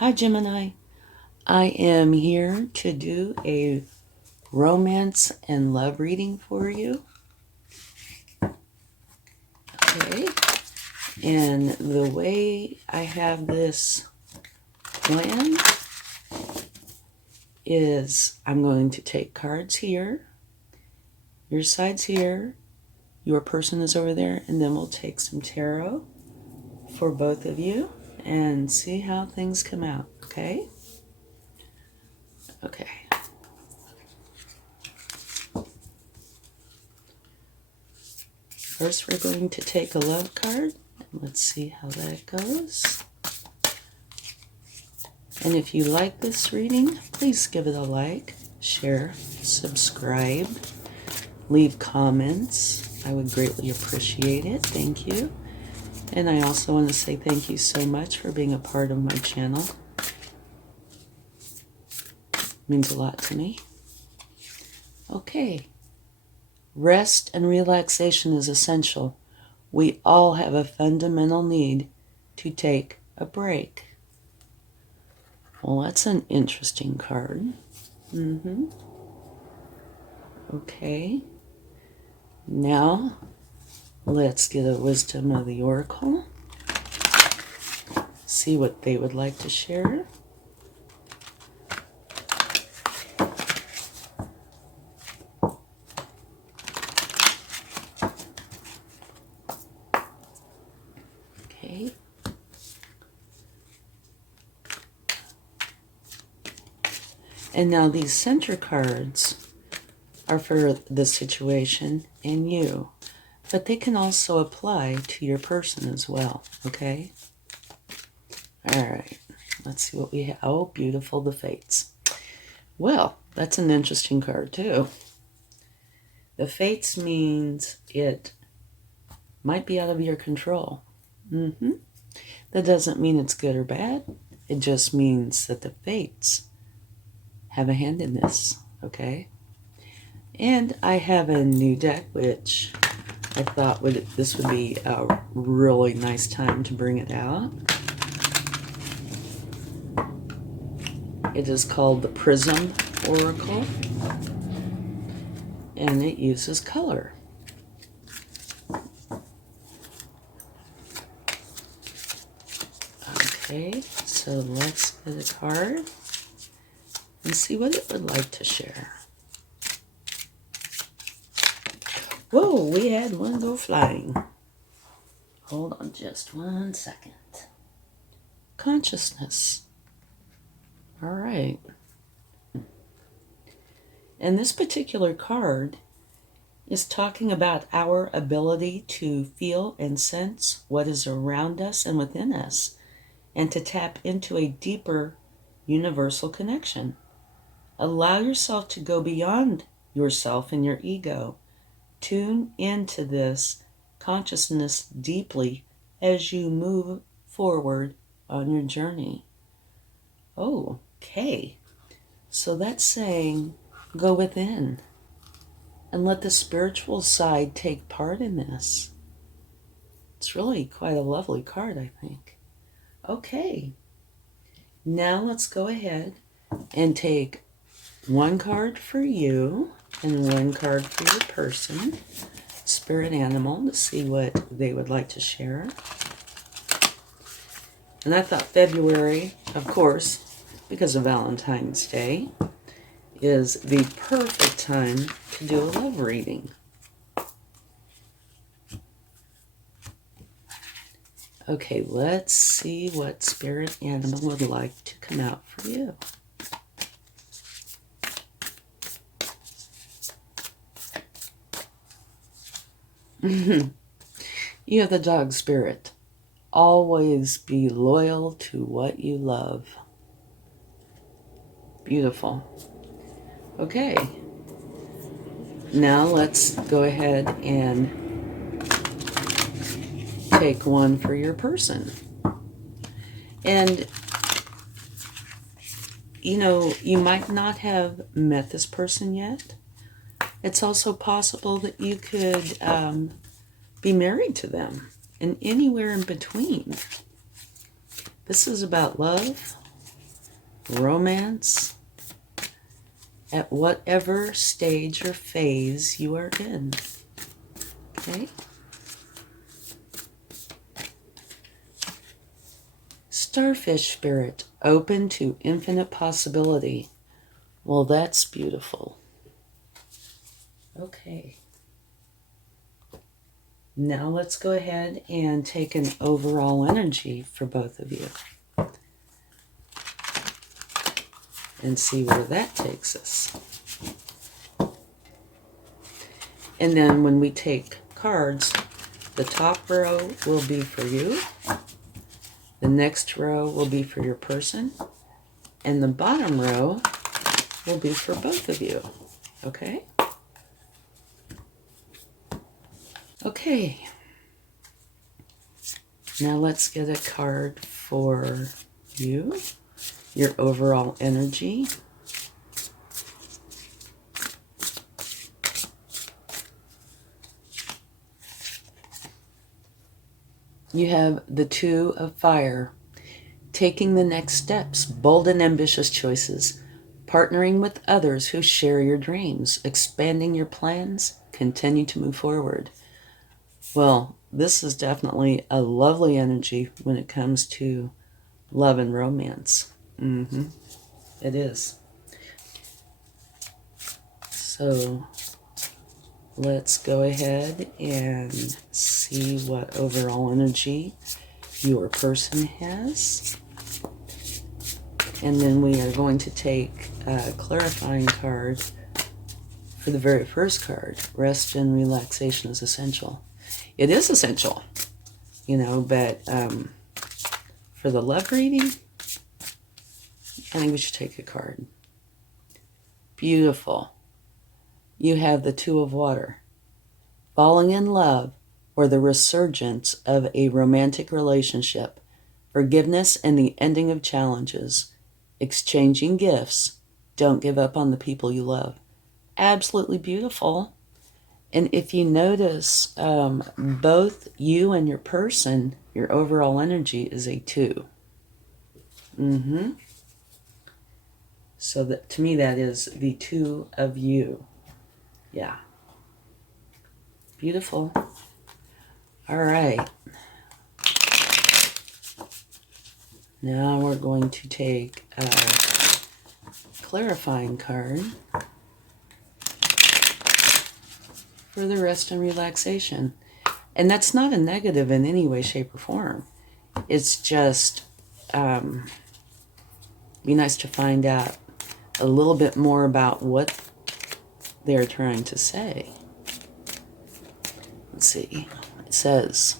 Hi, Gemini. I am here to do a romance and love reading for you. Okay. And the way I have this planned is I'm going to take cards here, your side's here, your person is over there, and then we'll take some tarot for both of you and see how things come out, okay? Okay. First, we're going to take a love card. Let's see how that goes. And if you like this reading, please give it a like, share, subscribe, leave comments. I would greatly appreciate it. Thank you. And I also want to say thank you so much for being a part of my channel. It means a lot to me. Okay. Rest and relaxation is essential. We all have a fundamental need to take a break. Well, that's an interesting card. Okay. Now, let's get a wisdom of the oracle. See what they would like to share. Okay. And now these center cards are for the situation and you, but they can also apply to your person as well, okay? All right, let's see what we have. Oh, beautiful, the Fates. Well, that's an interesting card too. The Fates means it might be out of your control. That doesn't mean it's good or bad. It just means that the Fates have a hand in this, okay? And I have a new deck, which I thought this would be a really nice time to bring it out. It is called the Prism Oracle, and it uses color. Okay, so let's get a card and see what it would like to share. Whoa, we had one go flying. Hold on just 1 second. Consciousness. All right. And this particular card is talking about our ability to feel and sense what is around us and within us, and to tap into a deeper universal connection. Allow yourself to go beyond yourself and your ego. Tune into this consciousness deeply as you move forward on your journey. Oh, okay. So that's saying go within and let the spiritual side take part in this. It's really quite a lovely card, I think. Okay. Now let's go ahead and take one card for you and one card for your person, spirit animal, to see what they would like to share. And I thought February, of course, because of Valentine's Day, is the perfect time to do a love reading. Okay, let's see what spirit animal would like to come out for you. You have the dog spirit. Always be loyal to what you love. Beautiful. Okay. Now let's go ahead and take one for your person. And, you know, you might not have met this person yet. It's also possible that you could be married to them, and anywhere in between. This is about love, romance at whatever stage or phase you are in. Okay? Starfish spirit, open to infinite possibility. Well, that's beautiful. Okay. Now let's go ahead and take an overall energy for both of you and see where that takes us. And then when we take cards, the top row will be for you, the next row will be for your person, and the bottom row will be for both of you. Okay? Okay. Now let's get a card for you, your overall energy. You have the Two of Fire, taking the next steps, bold and ambitious choices, partnering with others who share your dreams, expanding your plans, continue to move forward. Well, this is definitely a lovely energy when it comes to love and romance. It is. So let's go ahead and see what overall energy your person has. And then we are going to take a clarifying card for the very first card. Rest and relaxation is essential. It is essential, you know, but for the love reading, I think we should take a card. Beautiful. You have the Two of Water. Falling in love or the resurgence of a romantic relationship. Forgiveness and the ending of challenges. Exchanging gifts. Don't give up on the people you love. Absolutely beautiful. And if you notice, both you and your person, your overall energy is a 2. So that, to me, that is the 2 of you. Yeah. Beautiful. All right. Now we're going to take a clarifying card for the rest and relaxation. And that's not a negative in any way, shape, or form. It's just be nice to find out a little bit more about what they're trying to say. Let's see. It says,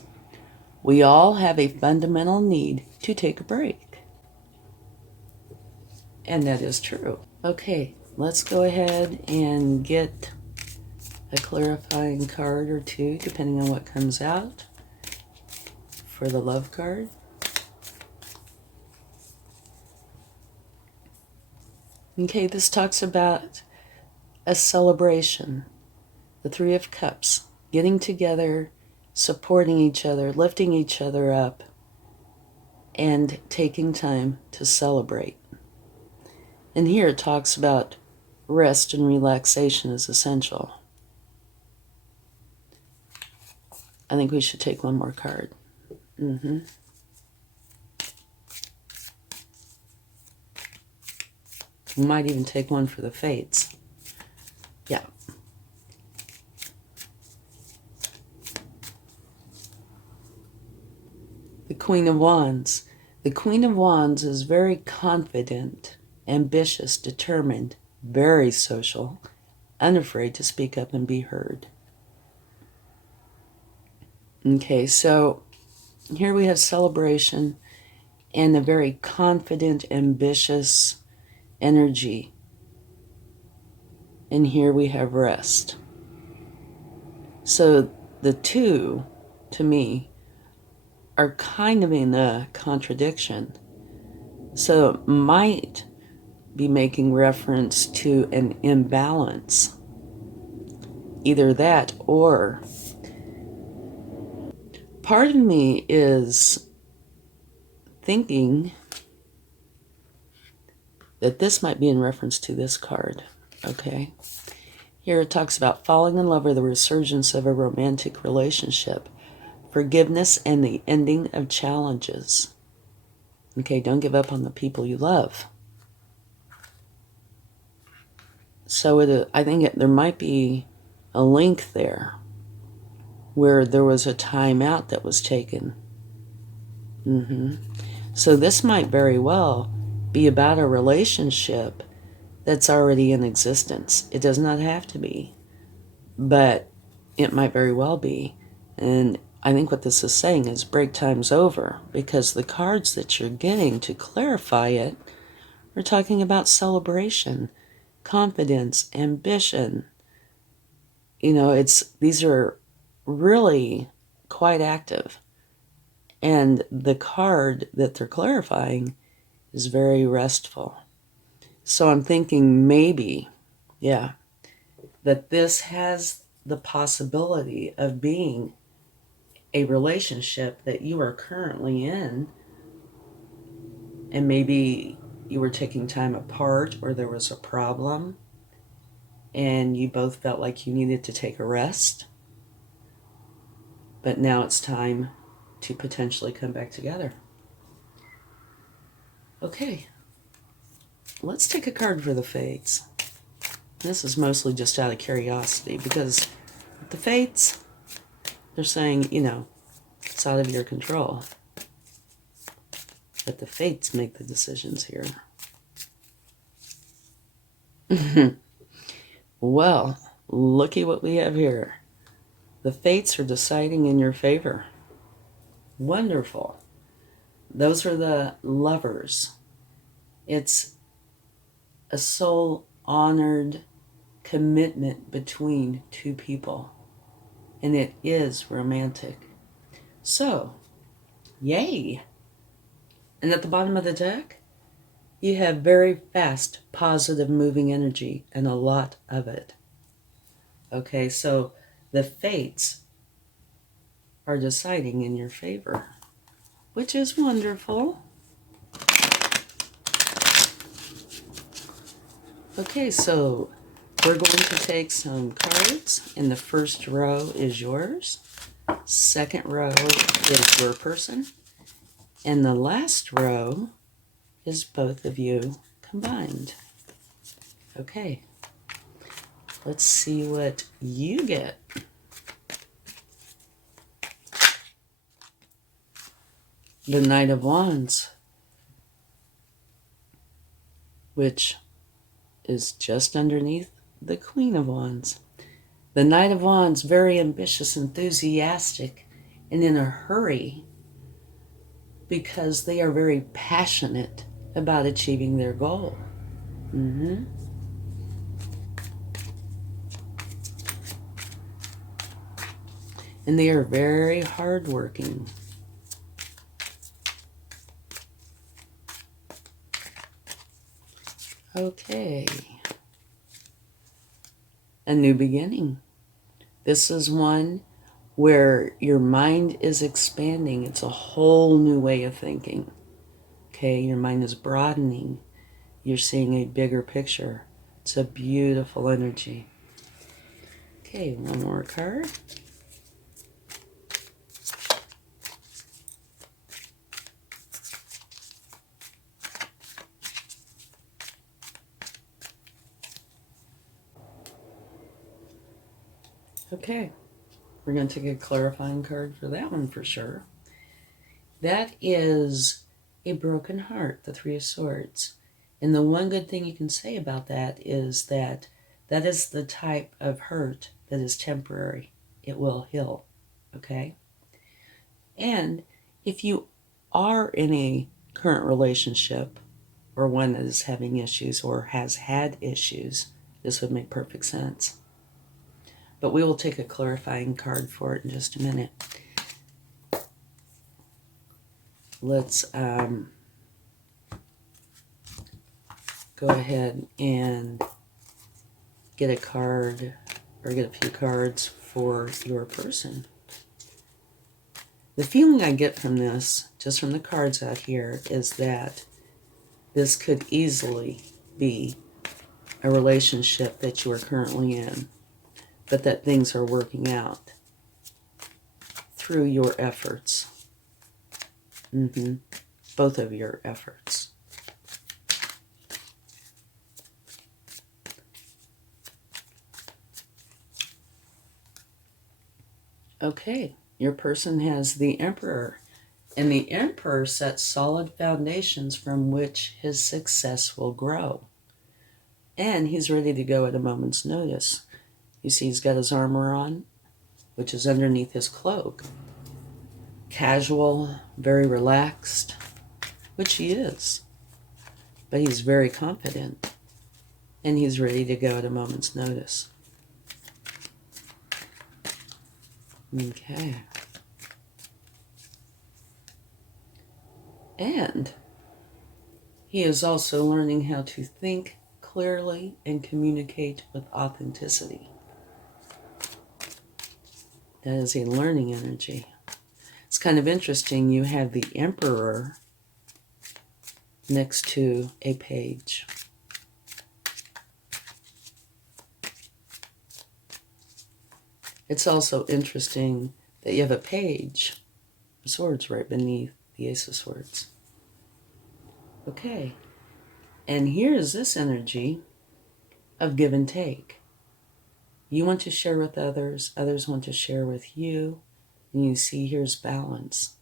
we all have a fundamental need to take a break. And that is true. Okay, let's go ahead and get a clarifying card or two, depending on what comes out, for the love card. Okay, this talks about a celebration. The Three of Cups, getting together, supporting each other, lifting each other up, and taking time to celebrate. And here it talks about rest and relaxation is essential. I think we should take one more card. We might even take one for the fates. Yeah. The Queen of Wands. The Queen of Wands is very confident, ambitious, determined, very social, unafraid to speak up and be heard. Okay, so here we have celebration and a very confident, ambitious energy. And here we have rest. So the two, to me, are kind of in a contradiction. So it might be making reference to an imbalance. Either that, or part of me is thinking that this might be in reference to this card, okay? Here it talks about falling in love or the resurgence of a romantic relationship, forgiveness and the ending of challenges. Okay, don't give up on the people you love. So I think there might be a link there where there was a time out that was taken. So this might very well be about a relationship that's already in existence. It does not have to be, but it might very well be. And I think what this is saying is break time's over, because the cards that you're getting to clarify it are talking about celebration, confidence, ambition. You know, these are really quite active. And the card that they're clarifying is very restful. So I'm thinking maybe, that this has the possibility of being a relationship that you are currently in, and maybe you were taking time apart or there was a problem and you both felt like you needed to take a rest, but now it's time to potentially come back together. Okay, let's take a card for the Fates. This is mostly just out of curiosity, because the Fates, they're saying, it's out of your control. But the Fates make the decisions here. Well, looky what we have here. The Fates are deciding in your favor. Wonderful. Those are the Lovers. It's a soul-honored commitment between two people. And it is romantic. So, yay! And at the bottom of the deck, you have very fast, positive, moving energy, and a lot of it. Okay, so the Fates are deciding in your favor, which is wonderful. Okay, so we're going to take some cards, and the first row is yours. Second row is your person. And the last row is both of you combined. Okay, let's see what you get. The Knight of Wands, which is just underneath the Queen of Wands. The Knight of Wands, very ambitious, enthusiastic, and in a hurry, because they are very passionate about achieving their goal. And they are very hardworking. Okay. A new beginning. This is one where your mind is expanding. It's a whole new way of thinking. Okay, your mind is broadening. You're seeing a bigger picture. It's a beautiful energy. Okay, one more card. Okay, we're going to take a clarifying card for that one for sure. That is a broken heart, the Three of Swords. And the one good thing you can say about that is that is the type of hurt that is temporary. It will heal, okay? And if you are in a current relationship, or one that is having issues or has had issues, this would make perfect sense. But we will take a clarifying card for it in just a minute. Let's go ahead and get a card, or get a few cards for your person. The feeling I get from this, just from the cards out here, is that this could easily be a relationship that you are currently in, but that things are working out through your efforts. Both of your efforts. Okay, your person has the Emperor, and the Emperor sets solid foundations from which his success will grow. And he's ready to go at a moment's notice. You see, he's got his armor on, which is underneath his cloak. Casual, very relaxed, which he is. But he's very confident, and he's ready to go at a moment's notice. Okay. And he is also learning how to think clearly and communicate with authenticity. That is a learning energy. It's kind of interesting. You have the Emperor next to a page. It's also interesting that you have a page of swords right beneath the Ace of Swords. Okay, and here's this energy of give and take. You want to share with others, others want to share with you, and you see here's balance.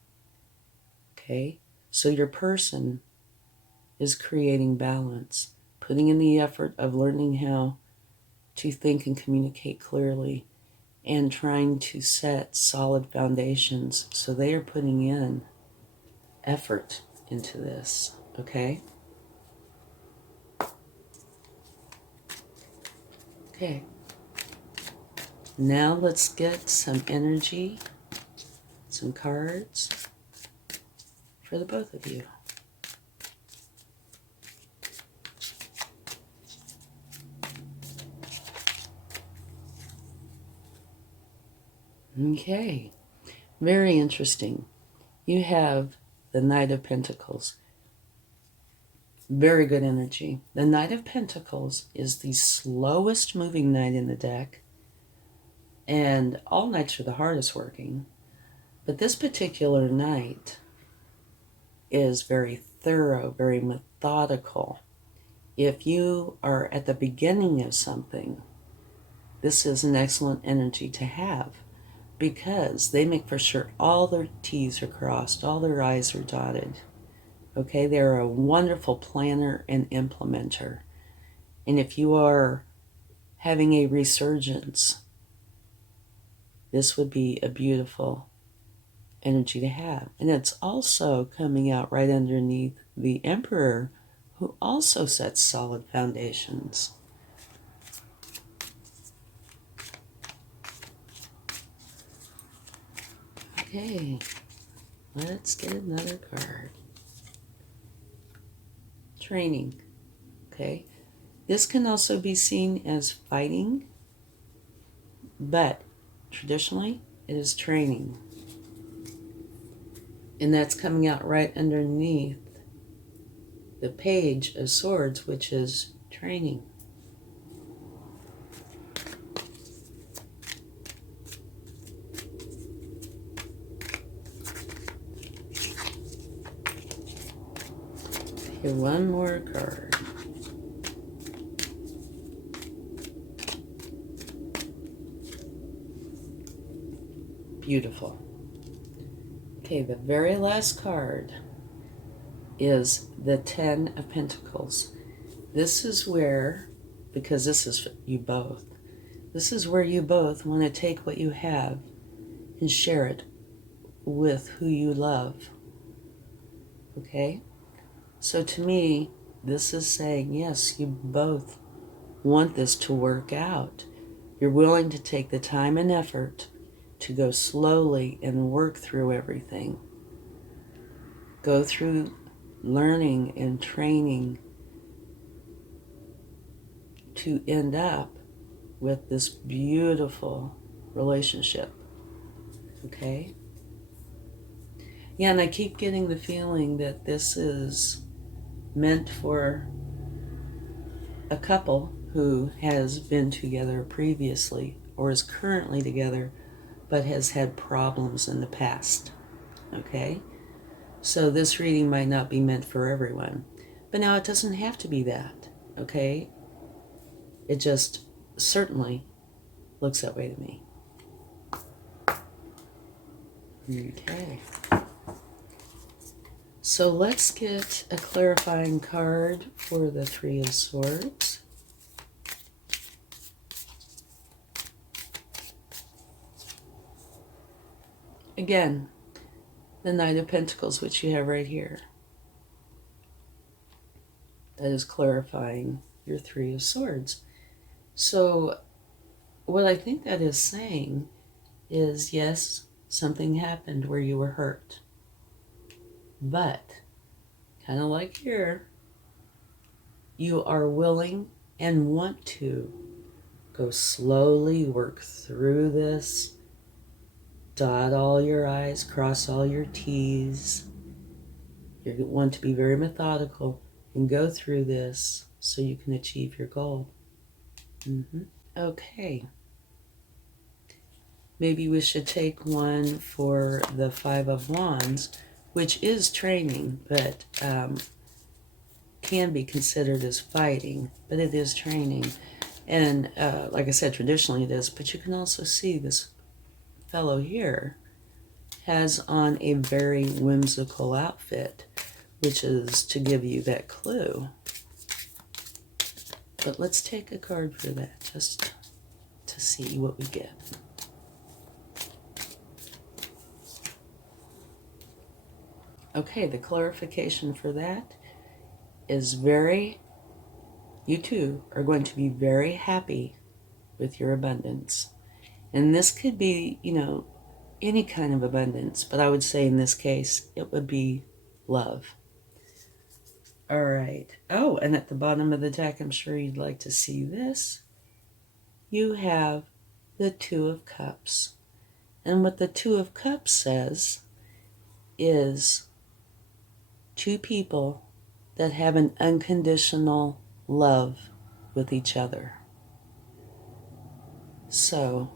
Okay, so your person is creating balance, putting in the effort of learning how to think and communicate clearly, and trying to set solid foundations. So they are putting in effort into this, okay? Okay. Now let's get some energy, some cards for the both of you. Okay, very interesting. You have the Knight of Pentacles. Very good energy. The Knight of Pentacles is the slowest moving knight in the deck, and all knights are the hardest working. But this particular knight is very thorough, very methodical. If you are at the beginning of something, this is an excellent energy to have, because they make for sure all their T's are crossed, all their I's are dotted. Okay, they're a wonderful planner and implementer. And if you are having a resurgence, this would be a beautiful energy to have. And it's also coming out right underneath the Emperor, who also sets solid foundations. Okay, let's get another card. Training. Okay, this can also be seen as fighting, but traditionally it is training. And that's coming out right underneath the Page of Swords, which is training. Okay, one more card. Beautiful. Okay, the very last card is the Ten of Pentacles. This is where, because this is you both, this is where you both want to take what you have and share it with who you love. Okay? So to me, this is saying, yes, you both want this to work out. You're willing to take the time and effort to go slowly and work through everything. Go through learning and training to end up with this beautiful relationship. Okay? Yeah, and I keep getting the feeling that this is meant for a couple who has been together previously or is currently together but has had problems in the past. Okay? So this reading might not be meant for everyone. But now it doesn't have to be that. Okay? It just certainly looks that way to me. Okay. So let's get a clarifying card for the Three of Swords. Again, the Knight of Pentacles, which you have right here. That is clarifying your Three of Swords. So what I think that is saying is, yes, something happened where you were hurt. But, kind of like here, you are willing and want to go slowly, work through this, dot all your I's, cross all your T's. You want to be very methodical and go through this so you can achieve your goal. Okay. Maybe we should take one for the Five of Wands, which is training, but can be considered as fighting, but it is training. And like I said, traditionally it is, but you can also see this fellow here has on a very whimsical outfit, which is to give you that clue. But let's take a card for that, just to see what we get. Okay, the clarification for that is you two are going to be very happy with your abundance. And this could be, any kind of abundance, but I would say in this case, it would be love. All right. Oh, and at the bottom of the deck, I'm sure you'd like to see this. You have the Two of Cups. And what the Two of Cups says is two people that have an unconditional love with each other. So,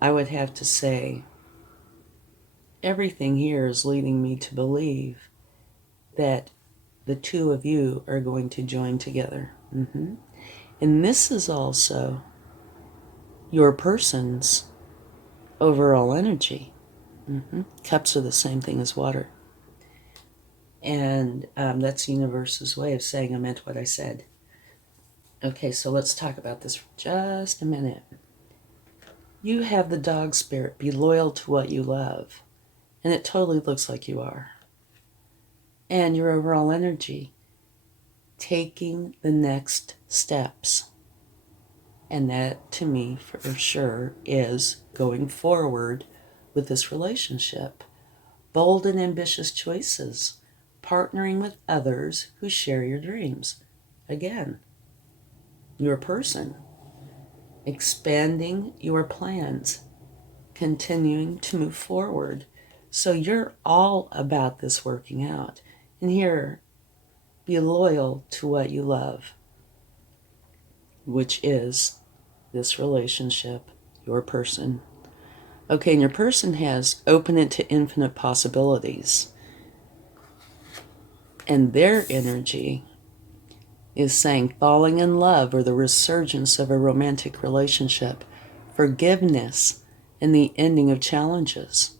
I would have to say everything here is leading me to believe that the two of you are going to join together. And this is also your person's overall energy. Cups are the same thing as water. And that's the universe's way of saying I meant what I said. Okay, so let's talk about this for just a minute. You have the dog spirit, be loyal to what you love. And it totally looks like you are. And your overall energy, taking the next steps. And that, to me, for sure, is going forward with this relationship. Bold and ambitious choices. Partnering with others who share your dreams. Again, your person. Expanding your plans. Continuing to move forward. So you're all about this working out. And here, be loyal to what you love, which is this relationship, your person. Okay, and your person has open it to infinite possibilities. And their energy is saying falling in love or the resurgence of a romantic relationship, forgiveness, and the ending of challenges.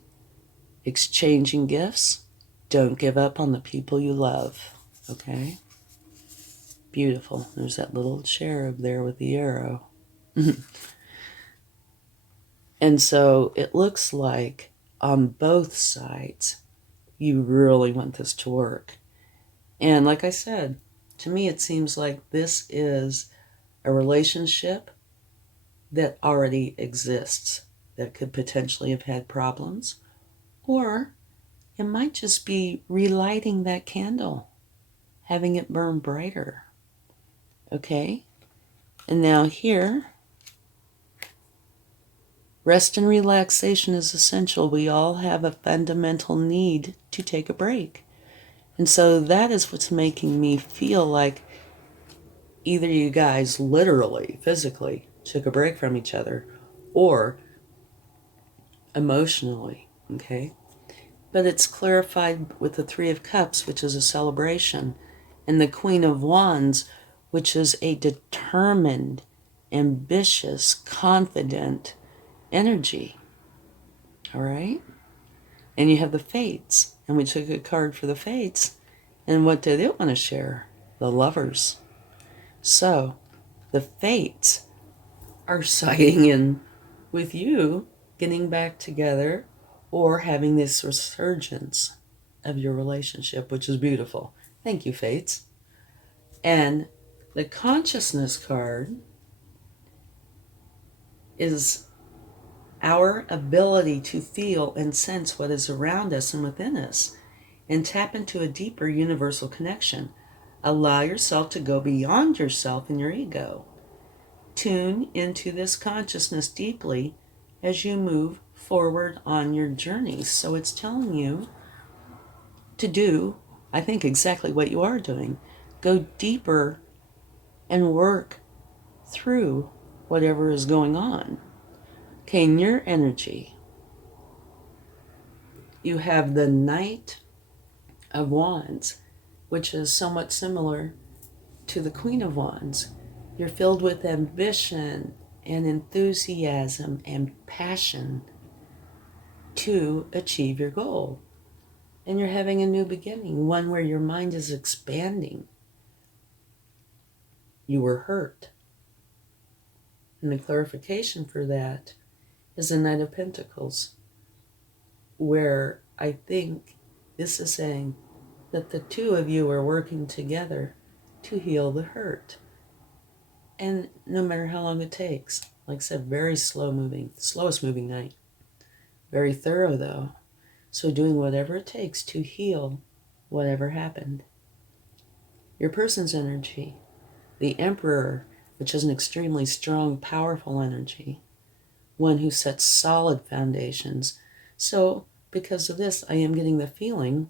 Exchanging gifts. Don't give up on the people you love. Okay? Beautiful. There's that little cherub there with the arrow. And so it looks like on both sides, you really want this to work. And like I said, to me it seems like this is a relationship that already exists, that could potentially have had problems. Or it might just be relighting that candle, having it burn brighter. Okay? And now here, rest and relaxation is essential. We all have a fundamental need to take a break. And so that is what's making me feel like, either you guys literally, physically took a break from each other, or emotionally, okay? But it's clarified with the Three of Cups, which is a celebration, and the Queen of Wands, which is a determined, ambitious, confident energy. All right? And you have the Fates, and we took a card for the Fates. And what do they want to share? The Lovers. So, the Fates are siding in with you getting back together or having this resurgence of your relationship, which is beautiful. Thank you, Fates. And the Consciousness card is our ability to feel and sense what is around us and within us and tap into a deeper universal connection. Allow yourself to go beyond yourself and your ego. Tune into this consciousness deeply as you move forward on your journey. So it's telling you to do, I think, exactly what you are doing. Go deeper and work through whatever is going on. Okay, in your energy, you have the Knight of Wands, which is somewhat similar to the Queen of Wands. You're filled with ambition and enthusiasm and passion to achieve your goal. And you're having a new beginning, one where your mind is expanding. You were hurt. And the clarification for that is the Knight of Pentacles, where I think this is saying that the two of you are working together to heal the hurt. And no matter how long it takes, like I said, very slow moving, slowest moving night. Very thorough though. So doing whatever it takes to heal whatever happened. Your person's energy, the Emperor, which is an extremely strong, powerful energy, one who sets solid foundations. So because of this, I am getting the feeling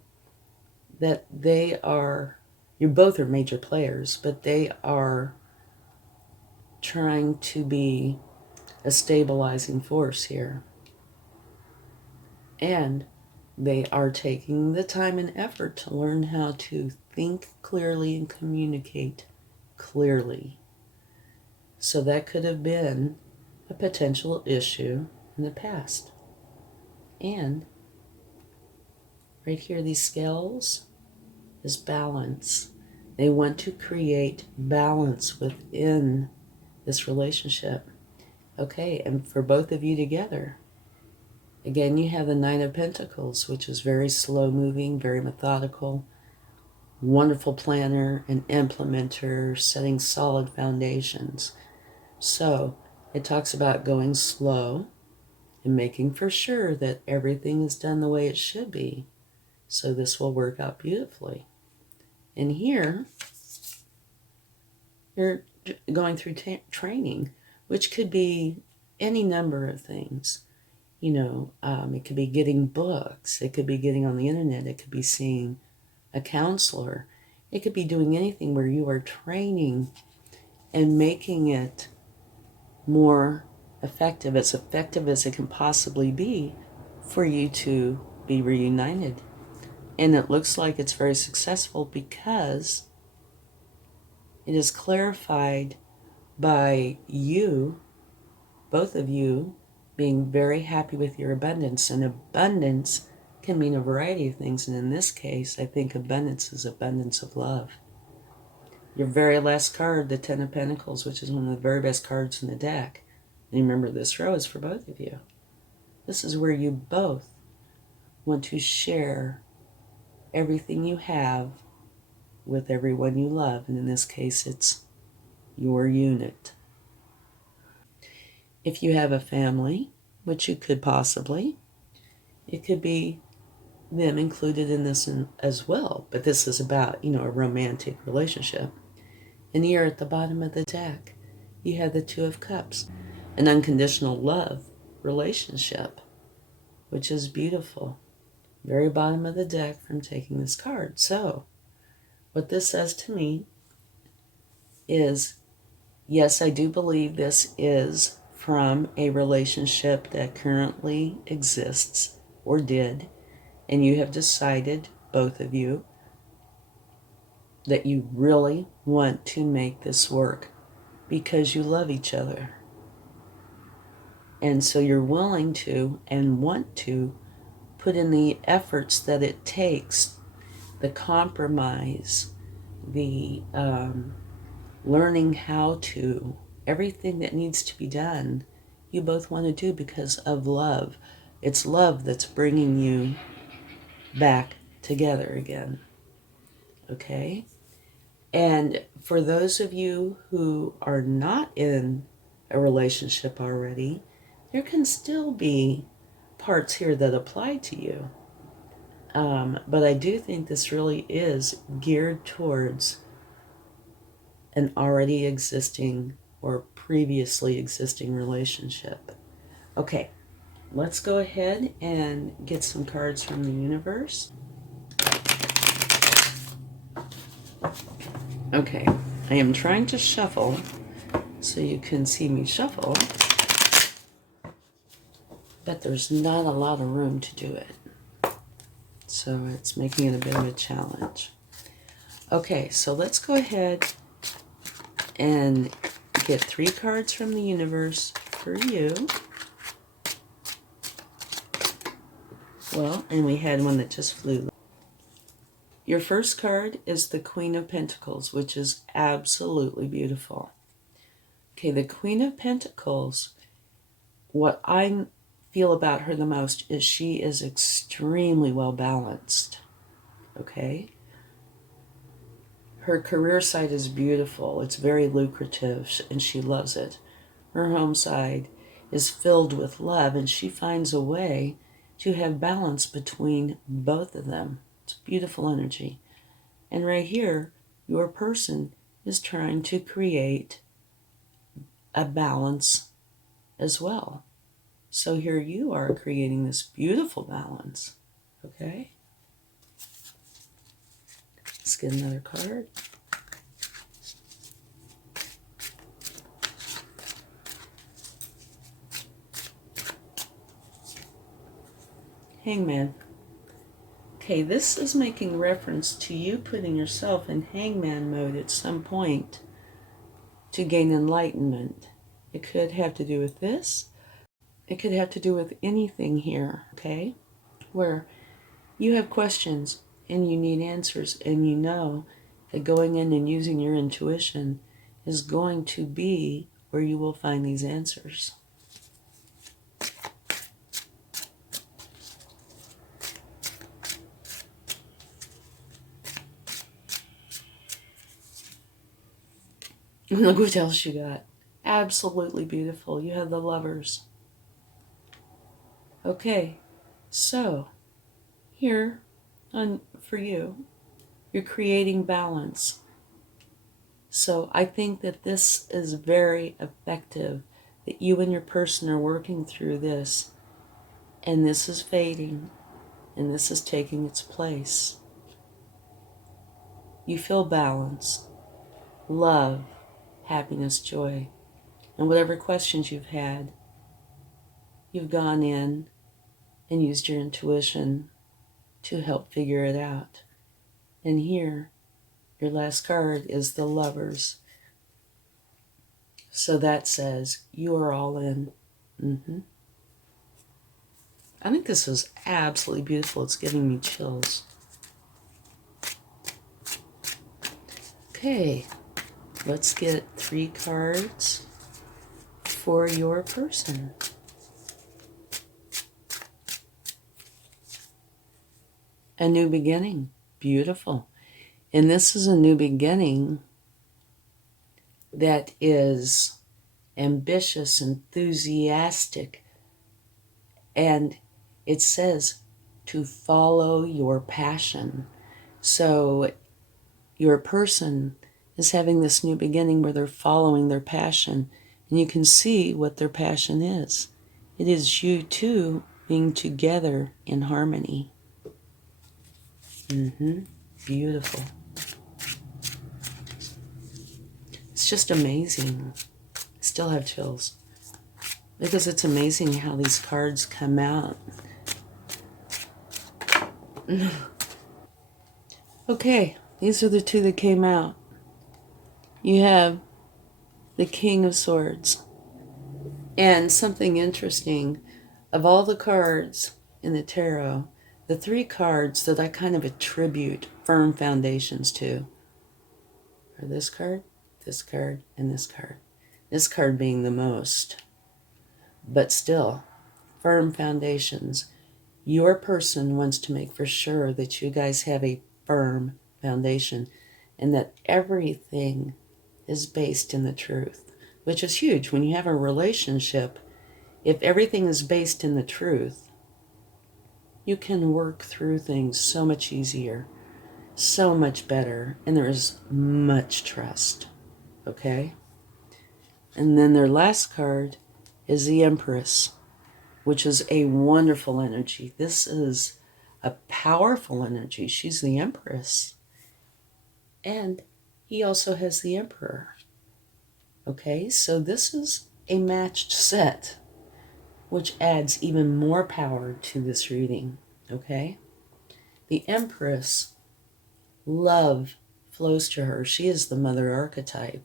that you both are major players, but they are trying to be a stabilizing force here. And they are taking the time and effort to learn how to think clearly and communicate clearly. So that could have been a potential issue in the past. And right here, these scales is balance. They want to create balance within this relationship. Okay, and for both of you together, again, you have the Nine of Pentacles, which is very slow moving, very methodical, wonderful planner and implementer, setting solid foundations. So it talks about going slow and making for sure that everything is done the way it should be. So this will work out beautifully. And here, you're going through training, which could be any number of things. It could be getting books. It could be getting on the internet. It could be seeing a counselor. It could be doing anything where you are training and making it more effective as it can possibly be for you to be reunited. And it looks like it's very successful because it is clarified by you, both of you, being very happy with your abundance. And abundance can mean a variety of things. And in this case, I think abundance is abundance of love. Your very last card, the Ten of Pentacles, which is one of the very best cards in the deck. And remember, this row is for both of you. This is where you both want to share everything you have with everyone you love. And in this case, it's your unit. If you have a family, which you could possibly, it could be them included in this as well. But this is about, a romantic relationship. And here at the bottom of the deck, you have the Two of Cups, an unconditional love relationship, which is beautiful. Very bottom of the deck from taking this card. So, what this says to me is, yes, I do believe this is from a relationship that currently exists or did, and you have decided, both of you, that you really want to make this work because you love each other. And so you're willing to and want to put in the efforts that it takes, the compromise, the learning how to, everything that needs to be done, you both want to do because of love. It's love that's bringing you back together again. Okay? And for those of you who are not in a relationship already, there can still be parts here that apply to you. But I do think this really is geared towards an already existing or previously existing relationship. Okay, let's go ahead and get some cards from the universe. Okay, I am trying to shuffle so you can see me shuffle, but there's not a lot of room to do it. So it's making it a bit of a challenge. Okay, so let's go ahead and get 3 cards from the universe for you. Well, and we had one that just flew. Your first card is the Queen of Pentacles, which is absolutely beautiful. Okay, the Queen of Pentacles, what I feel about her the most is she is extremely well balanced. Okay? Her career side is beautiful. It's very lucrative, and she loves it. Her home side is filled with love, and she finds a way to have balance between both of them. It's beautiful energy. And right here, your person is trying to create a balance as well. So here you are creating this beautiful balance. Okay? Let's get another card. Hangman. Okay, this is making reference to you putting yourself in hangman mode at some point to gain enlightenment. It could have to do with this. It could have to do with anything here, okay? Where you have questions and you need answers, and you know that going in and using your intuition is going to be where you will find these answers. Look what else you got. Absolutely beautiful. You have the Lovers. Okay, so here for you, you're creating balance. So I think that this is very effective, that you and your person are working through this, and this is fading, and this is taking its place. You feel balance, love, happiness, joy, and whatever questions you've had, you've gone in and used your intuition to help figure it out. And here, your last card is the Lovers. So that says you are all in. I think this is absolutely beautiful. It's giving me chills. Okay, let's get 3 cards for your person. A new beginning. Beautiful. And this is a new beginning that is ambitious, enthusiastic, and it says to follow your passion. So your person is having this new beginning where they're following their passion, and you can see what their passion is. It is you two being together in harmony. Beautiful. It's It's just amazing. I still have chills. Because it's amazing how these cards come out. Okay, these are the two that came out. You have the King of Swords. And something interesting, of all the cards in the tarot, the three cards that I kind of attribute firm foundations to are this card, and this card. This card being the most. But still, firm foundations. Your person wants to make for sure that you guys have a firm foundation and that everything is based in the truth, which is huge. When you have a relationship, if everything is based in the truth, you can work through things so much easier, so much better, and there is much trust, okay? And then their last card is the Empress, which is a wonderful energy. This is a powerful energy. She's the Empress. And he also has the Emperor. Okay, so this is a matched set, which adds even more power to this reading. Okay? The Empress, love flows to her. She is the mother archetype.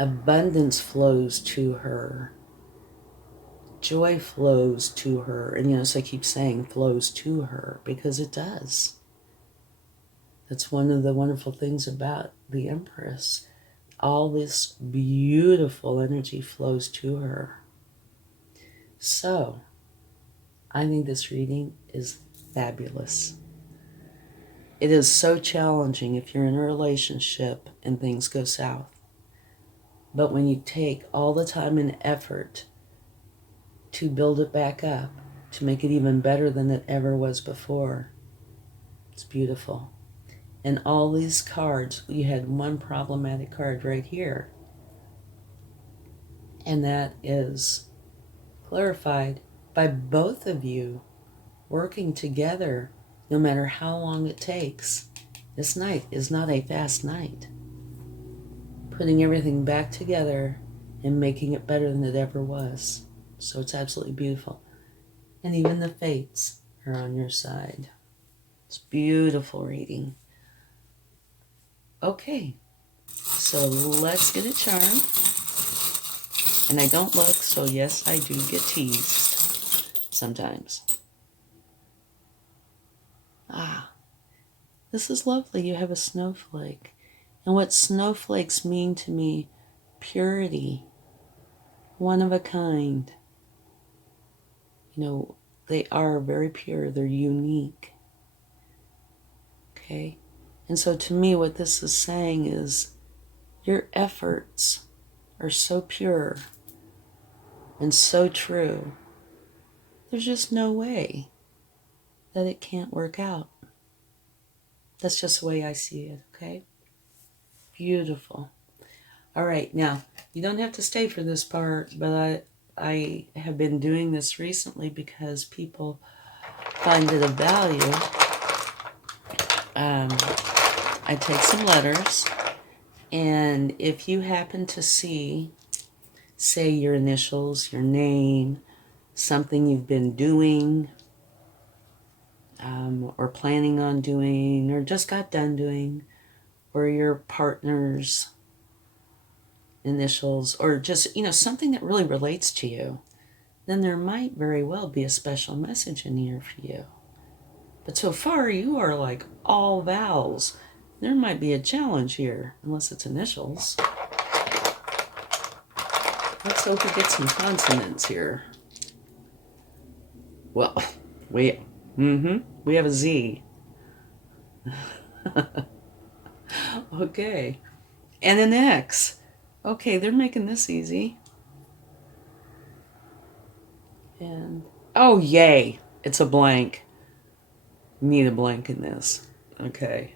Abundance flows to her. Joy flows to her. And as I keep saying, flows to her, because it does. That's one of the wonderful things about the Empress. All this beautiful energy flows to her. So, I think this reading is fabulous. It is so challenging if you're in a relationship and things go south. But when you take all the time and effort to build it back up, to make it even better than it ever was before, it's beautiful. And all these cards, you had one problematic card right here. And that is clarified by both of you working together, no matter how long it takes. This night is not a fast night. Putting everything back together and making it better than it ever was. So it's absolutely beautiful. And even the fates are on your side. It's beautiful reading. Okay, so let's get a charm. And I don't look, so yes, I do get teased sometimes. This is lovely. You have a snowflake. And what snowflakes mean to me, purity, one of a kind. They are very pure. They're unique. Okay? And so to me, what this is saying is your efforts are so pure and so true. There's just no way that it can't work out. That's just the way I see it, okay? Beautiful. All right, now, you don't have to stay for this part, but I have been doing this recently because people find it of value. I take some letters, and if you happen to see, say, your initials, your name, something you've been doing, or planning on doing, or just got done doing, or your partner's initials, or just, something that really relates to you, then there might very well be a special message in here for you. But so far, you are like all vowels. There might be a challenge here, unless it's initials. Let's hope we get some consonants here. Well, we have a Z. Okay. And an X. Okay, they're making this easy. And, oh, yay. It's a blank. Need a blank in this. Okay.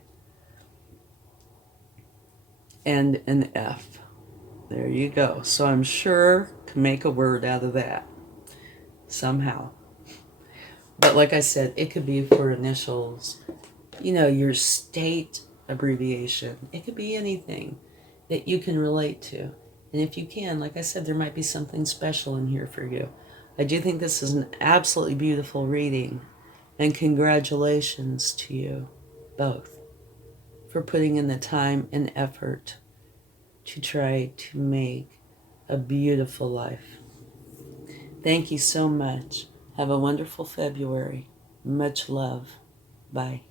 And an F. There you go. So I'm sure can make a word out of that. Somehow. But like I said, it could be for initials. Your state abbreviation. It could be anything that you can relate to. And if you can, like I said, there might be something special in here for you. I do think this is an absolutely beautiful reading. And congratulations to you both for putting in the time and effort to try to make a beautiful life. Thank you so much. Have a wonderful February. Much love. Bye.